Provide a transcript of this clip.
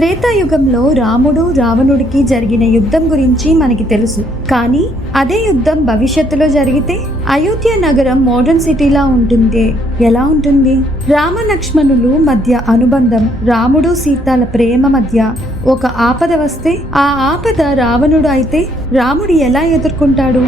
త్రేతాయుగంలో రాముడు రావణుడికి జరిగిన యుద్ధం గురించి మనకి తెలుసు. కానీ అదే యుద్ధం భవిష్యత్తులో జరిగితే అయోధ్య నగరం మోడర్న్ సిటీలా ఉంటుంది. ఎలా ఉంటుంది? రామ లక్ష్మణులు మధ్య అనుబంధం, రాముడు సీతల ప్రేమ మధ్య ఒక ఆపద వస్తే ఆ ఆపద రావణుడు అయితే రాముడు ఎలా ఎదుర్కొంటాడు?